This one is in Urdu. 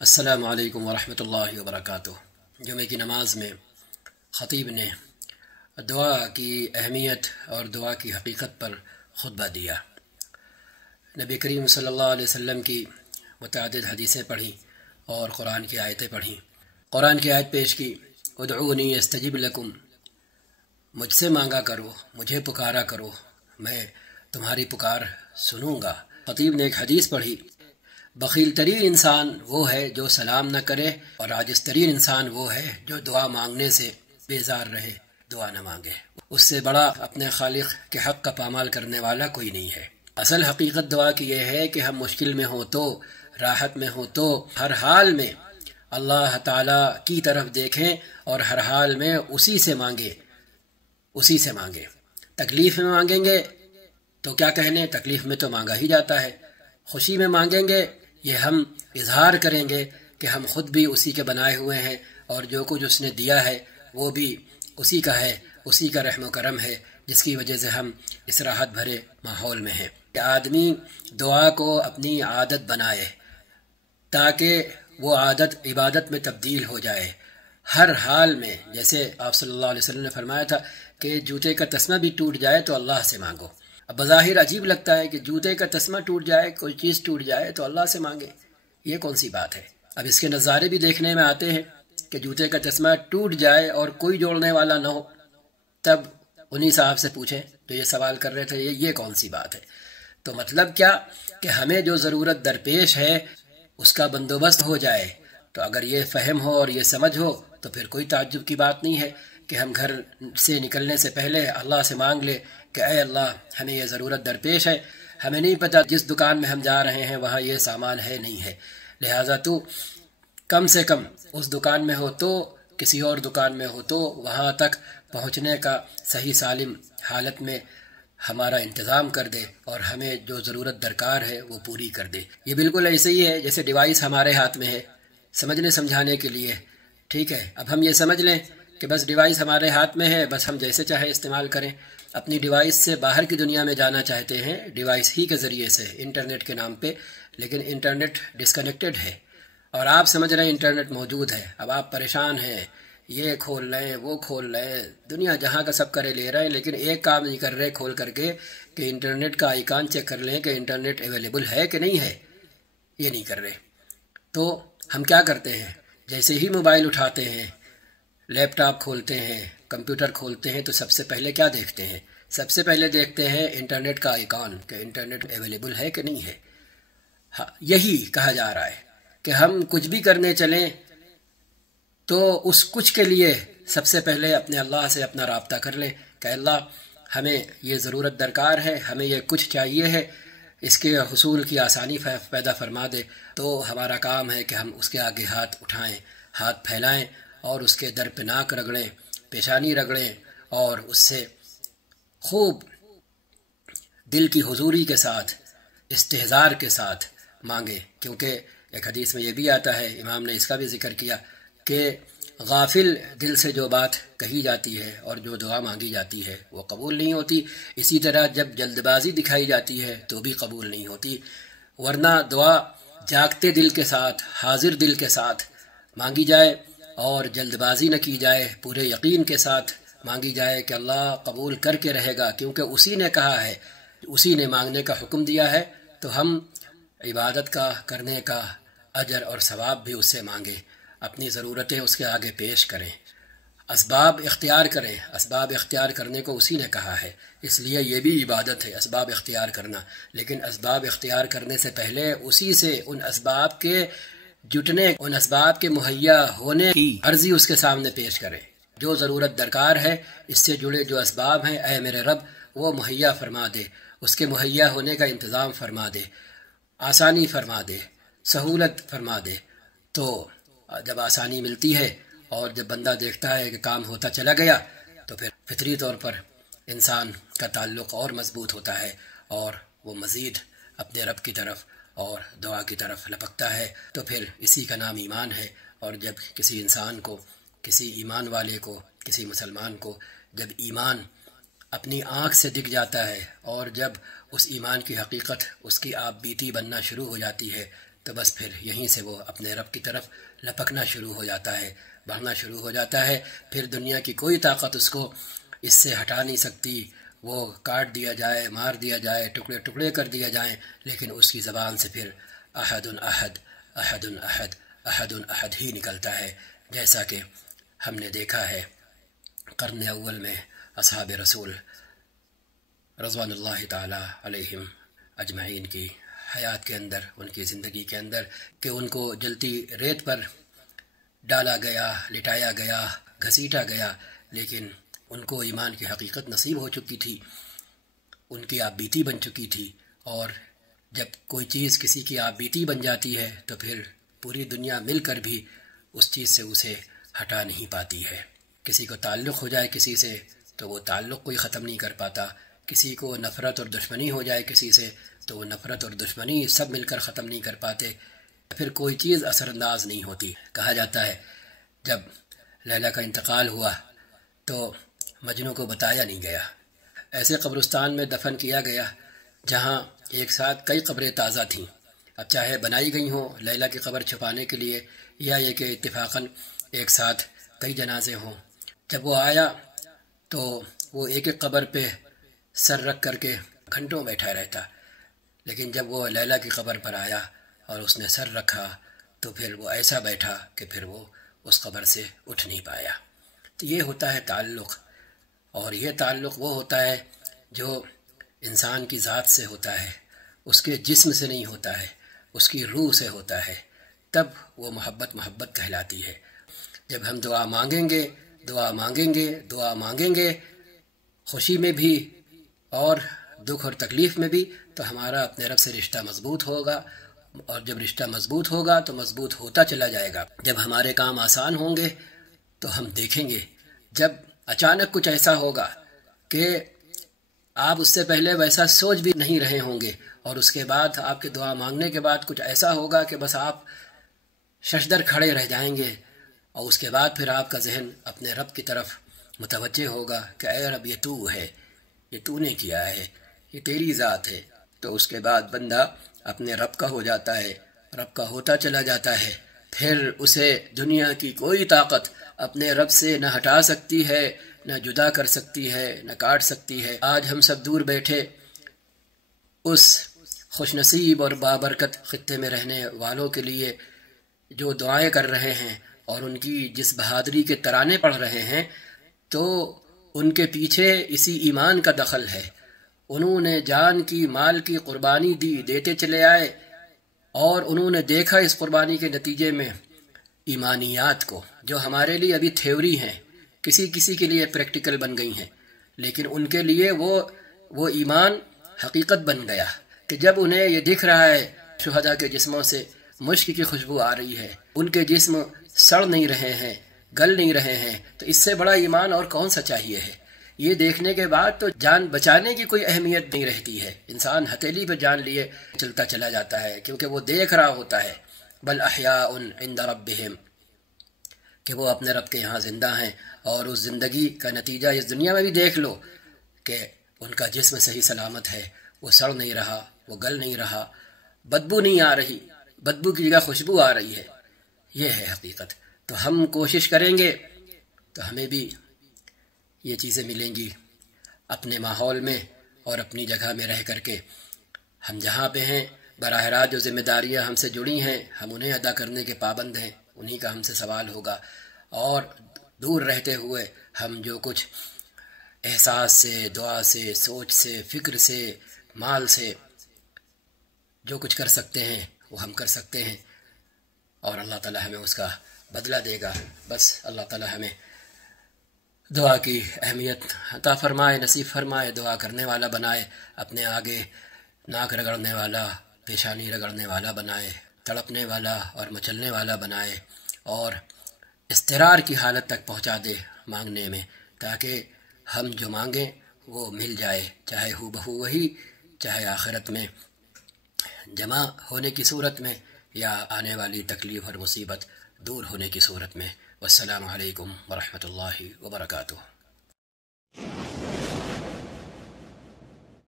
السلام علیکم ورحمۃ اللہ وبرکاتہ۔ جمعہ کی نماز میں خطیب نے دعا کی اہمیت اور دعا کی حقیقت پر خطبہ دیا۔ نبی کریم صلی اللہ علیہ وسلم کی متعدد حدیثیں پڑھیں اور قرآن کی آیتیں پڑھیں۔ قرآن کی آیت پیش کی، ادعونی استجب لکم، مجھ سے مانگا کرو، مجھے پکارا کرو، میں تمہاری پکار سنوں گا۔ خطیب نے ایک حدیث پڑھی، بخیل ترین انسان وہ ہے جو سلام نہ کرے، اور عاجز ترین انسان وہ ہے جو دعا مانگنے سے بیزار رہے، دعا نہ مانگے۔ اس سے بڑا اپنے خالق کے حق کا پامال کرنے والا کوئی نہیں ہے۔ اصل حقیقت دعا کی یہ ہے کہ ہم مشکل میں ہوں تو، راحت میں ہوں تو، ہر حال میں اللہ تعالیٰ کی طرف دیکھیں اور ہر حال میں اسی سے مانگیں۔ تکلیف میں مانگیں گے تو کیا کہنے، تکلیف میں تو مانگا ہی جاتا ہے۔ خوشی میں مانگیں گے، یہ ہم اظہار کریں گے کہ ہم خود بھی اسی کے بنائے ہوئے ہیں، اور جو کچھ اس نے دیا ہے وہ بھی اسی کا ہے، اسی کا رحم و کرم ہے، جس کی وجہ سے ہم اس راحت بھرے ماحول میں ہیں۔ کہ آدمی دعا کو اپنی عادت بنائے تاکہ وہ عادت عبادت میں تبدیل ہو جائے ہر حال میں۔ جیسے آپ صلی اللہ علیہ وسلم نے فرمایا تھا کہ جوتے کا تسمہ بھی ٹوٹ جائے تو اللہ سے مانگو۔ اب بظاہر عجیب لگتا ہے کہ جوتے کا تسمہ ٹوٹ جائے، کوئی چیز ٹوٹ جائے تو اللہ سے مانگے، یہ کون سی بات ہے؟ اب اس کے نظارے بھی دیکھنے میں آتے ہیں کہ جوتے کا تسمہ ٹوٹ جائے اور کوئی جوڑنے والا نہ ہو، تب انہی صاحب سے پوچھیں جو یہ سوال کر رہے تھے یہ کون سی بات ہے؟ تو مطلب کیا کہ ہمیں جو ضرورت درپیش ہے اس کا بندوبست ہو جائے۔ تو اگر یہ فہم ہو اور یہ سمجھ ہو تو پھر کوئی تعجب کی بات نہیں ہے کہ ہم گھر سے نکلنے سے پہلے اللہ سے مانگ لیں کہ اے اللہ ہمیں یہ ضرورت درپیش ہے، ہمیں نہیں پتہ جس دکان میں ہم جا رہے ہیں وہاں یہ سامان ہے نہیں ہے، لہٰذا تو کم سے کم اس دکان میں ہو تو، کسی اور دکان میں ہو تو، وہاں تک پہنچنے کا صحیح سالم حالت میں ہمارا انتظام کر دے اور ہمیں جو ضرورت درکار ہے وہ پوری کر دے۔ یہ بالکل ایسے ہی ہے جیسے ڈیوائس ہمارے ہاتھ میں ہے سمجھنے سمجھانے کے لیے، ٹھیک ہے؟ اب ہم یہ سمجھ لیں کہ بس ڈیوائس ہمارے ہاتھ میں ہے، بس ہم جیسے چاہے استعمال کریں۔ اپنی ڈیوائس سے باہر کی دنیا میں جانا چاہتے ہیں ڈیوائس ہی کے ذریعے سے، انٹرنیٹ کے نام پہ، لیکن انٹرنیٹ ڈسکنیکٹڈ ہے اور آپ سمجھ رہے ہیں انٹرنیٹ موجود ہے۔ اب آپ پریشان ہیں، یہ کھول لیں وہ کھول لیں، دنیا جہاں کا سب کرے لے رہے ہیں، لیکن ایک کام نہیں کر رہے کھول کر کے کہ انٹرنیٹ کا آئیکن چیک کر لیں کہ انٹرنیٹ اویلیبل ہے کہ نہیں ہے، یہ نہیں کر رہے۔ تو ہم کیا کرتے ہیں، جیسے ہی موبائل اٹھاتے ہیں، لیپ ٹاپ کھولتے ہیں، کمپیوٹر کھولتے ہیں، تو سب سے پہلے کیا دیکھتے ہیں؟ سب سے پہلے دیکھتے ہیں انٹرنیٹ کا آئیکن کہ انٹرنیٹ اویلیبل ہے کہ نہیں ہے۔ یہی کہا جا رہا ہے کہ ہم کچھ بھی کرنے چلیں تو اس کچھ کے لیے سب سے پہلے اپنے اللہ سے اپنا رابطہ کر لیں کہ اللہ ہمیں یہ ضرورت درکار ہے، ہمیں یہ کچھ چاہیے ہے، اس کے حصول کی آسانی پیدا فرما دے۔ تو ہمارا کام ہے کہ ہم اس کے آگے ہاتھ اٹھائیں، ہاتھ پھیلائیں اور اس کے در پہ ناک رگڑیں، پیشانی رگڑیں اور اس سے خوب دل کی حضوری کے ساتھ، استحضار کے ساتھ مانگے۔ کیونکہ ایک حدیث میں یہ بھی آتا ہے، امام نے اس کا بھی ذکر کیا کہ غافل دل سے جو بات کہی جاتی ہے اور جو دعا مانگی جاتی ہے وہ قبول نہیں ہوتی، اسی طرح جب جلد بازی دکھائی جاتی ہے تو بھی قبول نہیں ہوتی۔ ورنہ دعا جاگتے دل کے ساتھ، حاضر دل کے ساتھ مانگی جائے اور جلد بازی نہ کی جائے، پورے یقین کے ساتھ مانگی جائے کہ اللہ قبول کر کے رہے گا، کیونکہ اسی نے کہا ہے، اسی نے مانگنے کا حکم دیا ہے۔ تو ہم عبادت کا کرنے کا اجر اور ثواب بھی اس سے مانگیں، اپنی ضرورتیں اس کے آگے پیش کریں، اسباب اختیار کریں۔ اسباب اختیار کرنے کو اسی نے کہا ہے، اس لیے یہ بھی عبادت ہے اسباب اختیار کرنا۔ لیکن اسباب اختیار کرنے سے پہلے اسی سے ان اسباب کے جٹنے، ان اسباب کے مہیا ہونے کی عرضی اس کے سامنے پیش کریں۔ جو ضرورت درکار ہے، اس سے جڑے جو اسباب ہیں، اے میرے رب وہ مہیا فرما دے، اس کے مہیا ہونے کا انتظام فرما دے، آسانی فرما دے، سہولت فرما دے۔ تو جب آسانی ملتی ہے اور جب بندہ دیکھتا ہے کہ کام ہوتا چلا گیا تو پھر فطری طور پر انسان کا تعلق اور مضبوط ہوتا ہے اور وہ مزید اپنے رب کی طرف اور دعا کی طرف لپکتا ہے۔ تو پھر اسی کا نام ایمان ہے۔ اور جب کسی انسان کو، کسی ایمان والے کو، کسی مسلمان کو جب ایمان اپنی آنکھ سے دکھ جاتا ہے اور جب اس ایمان کی حقیقت اس کی آپ بیتی بننا شروع ہو جاتی ہے تو بس پھر یہیں سے وہ اپنے رب کی طرف لپکنا شروع ہو جاتا ہے، بڑھنا شروع ہو جاتا ہے۔ پھر دنیا کی کوئی طاقت اس کو اس سے ہٹا نہیں سکتی۔ وہ کاٹ دیا جائے، مار دیا جائے، ٹکڑے ٹکڑے کر دیا جائیں، لیکن اس کی زبان سے پھر احد احد احد احد احد احد ہی نکلتا ہے، جیسا کہ ہم نے دیکھا ہے قرن اول میں اصحاب رسول رضوان اللہ تعالی علیہم اجمعین کی حیات کے اندر، ان کی زندگی کے اندر، کہ ان کو جلتی ریت پر ڈالا گیا، لٹایا گیا، گھسیٹا گیا، لیکن ان کو ایمان کی حقیقت نصیب ہو چکی تھی، ان کی آپ بیتی بن چکی تھی۔ اور جب کوئی چیز کسی کی آپ بیتی بن جاتی ہے تو پھر پوری دنیا مل کر بھی اس چیز سے اسے ہٹا نہیں پاتی ہے۔ کسی کو تعلق ہو جائے کسی سے تو وہ تعلق کوئی ختم نہیں کر پاتا، کسی کو نفرت اور دشمنی ہو جائے کسی سے تو وہ نفرت اور دشمنی سب مل کر ختم نہیں کر پاتے، پھر کوئی چیز اثر انداز نہیں ہوتی۔ کہا جاتا ہے جب لیلا کا انتقال ہوا تو مجنوں کو بتایا نہیں گیا، ایسے قبرستان میں دفن کیا گیا جہاں ایک ساتھ کئی قبریں تازہ تھیں، اب چاہے بنائی گئی ہوں لیلا کی قبر چھپانے کے لیے یا یہ کہ اتفاقاً ایک ساتھ کئی جنازے ہوں۔ جب وہ آیا تو وہ ایک ایک قبر پہ سر رکھ کر کے گھنٹوں بیٹھا رہتا، لیکن جب وہ لیلا کی قبر پر آیا اور اس نے سر رکھا تو پھر وہ ایسا بیٹھا کہ پھر وہ اس قبر سے اٹھ نہیں پایا۔ تو یہ ہوتا ہے تعلق، اور یہ تعلق وہ ہوتا ہے جو انسان کی ذات سے ہوتا ہے، اس کے جسم سے نہیں ہوتا ہے، اس کی روح سے ہوتا ہے، تب وہ محبت کہلاتی ہے۔ جب ہم دعا مانگیں گے، دعا مانگیں گے، دعا مانگیں گے، خوشی میں بھی اور دکھ اور تکلیف میں بھی، تو ہمارا اپنے رب سے رشتہ مضبوط ہوگا، اور جب رشتہ مضبوط ہوگا تو مضبوط ہوتا چلا جائے گا۔ جب ہمارے کام آسان ہوں گے تو ہم دیکھیں گے، جب اچانک کچھ ایسا ہوگا کہ آپ اس سے پہلے ویسا سوچ بھی نہیں رہے ہوں گے، اور اس کے بعد آپ کے دعا مانگنے کے بعد کچھ ایسا ہوگا کہ بس آپ ششدر کھڑے رہ جائیں گے، اور اس کے بعد پھر آپ کا ذہن اپنے رب کی طرف متوجہ ہوگا کہ اے رب یہ تو ہے، یہ تو نے کیا ہے، یہ تیری ذات ہے۔ تو اس کے بعد بندہ اپنے رب کا ہو جاتا ہے، رب کا ہوتا چلا جاتا ہے، پھر اسے دنیا کی کوئی طاقت اپنے رب سے نہ ہٹا سکتی ہے، نہ جدا کر سکتی ہے، نہ کاٹ سکتی ہے۔ آج ہم سب دور بیٹھے اس خوش نصیب اور بابرکت خطے میں رہنے والوں کے لیے جو دعائیں کر رہے ہیں اور ان کی جس بہادری کے ترانے پڑھ رہے ہیں، تو ان کے پیچھے اسی ایمان کا دخل ہے۔ انہوں نے جان کی، مال کی قربانی دی، دیتے چلے آئے، اور انہوں نے دیکھا اس قربانی کے نتیجے میں ایمانیات کو، جو ہمارے لیے ابھی تھیوری ہیں، کسی کسی کے لیے پریکٹیکل بن گئی ہیں، لیکن ان کے لیے وہ ایمان حقیقت بن گیا کہ جب انہیں یہ دکھ رہا ہے شہداء کے جسموں سے مشک کی خوشبو آ رہی ہے، ان کے جسم سڑ نہیں رہے ہیں، گل نہیں رہے ہیں، تو اس سے بڑا ایمان اور کون سا چاہیے ہے؟ یہ دیکھنے کے بعد تو جان بچانے کی کوئی اہمیت نہیں رہتی ہے، انسان ہتھیلی پہ جان لیے چلتا چلا جاتا ہے، کیونکہ وہ دیکھ رہا ہوتا ہے بل احیاء عند ربہم، کہ وہ اپنے رب کے یہاں زندہ ہیں، اور اس زندگی کا نتیجہ اس دنیا میں بھی دیکھ لو کہ ان کا جسم صحیح سلامت ہے، وہ سڑ نہیں رہا، وہ گل نہیں رہا، بدبو نہیں آ رہی، بدبو کی جگہ خوشبو آ رہی ہے۔ یہ ہے حقیقت۔ تو ہم کوشش کریں گے تو ہمیں بھی یہ چیزیں ملیں گی اپنے ماحول میں اور اپنی جگہ میں رہ کر کے۔ ہم جہاں پہ ہیں براہ راست جو ذمہ داریاں ہم سے جڑی ہیں، ہم انہیں ادا کرنے کے پابند ہیں، انہی کا ہم سے سوال ہوگا، اور دور رہتے ہوئے ہم جو کچھ احساس سے، دعا سے، سوچ سے، فکر سے، مال سے جو کچھ کر سکتے ہیں وہ ہم کر سکتے ہیں، اور اللہ تعالی ہمیں اس کا بدلہ دے گا۔ بس اللہ تعالی ہمیں دعا کی اہمیت عطا فرمائے، نصیب فرمائے، دعا کرنے والا بنائے، اپنے آگے ناک رگڑنے والا، پیشانی رگڑنے والا بنائے، تڑپنے والا اور مچلنے والا بنائے، اور اضطرار کی حالت تک پہنچا دے مانگنے میں، تاکہ ہم جو مانگیں وہ مل جائے، چاہے ہو بہو وہی، چاہے آخرت میں جمع ہونے کی صورت میں، یا آنے والی تکلیف اور مصیبت دور ہونے کی صورت میں۔ والسلام علیکم ورحمۃ اللہ وبرکاتہ۔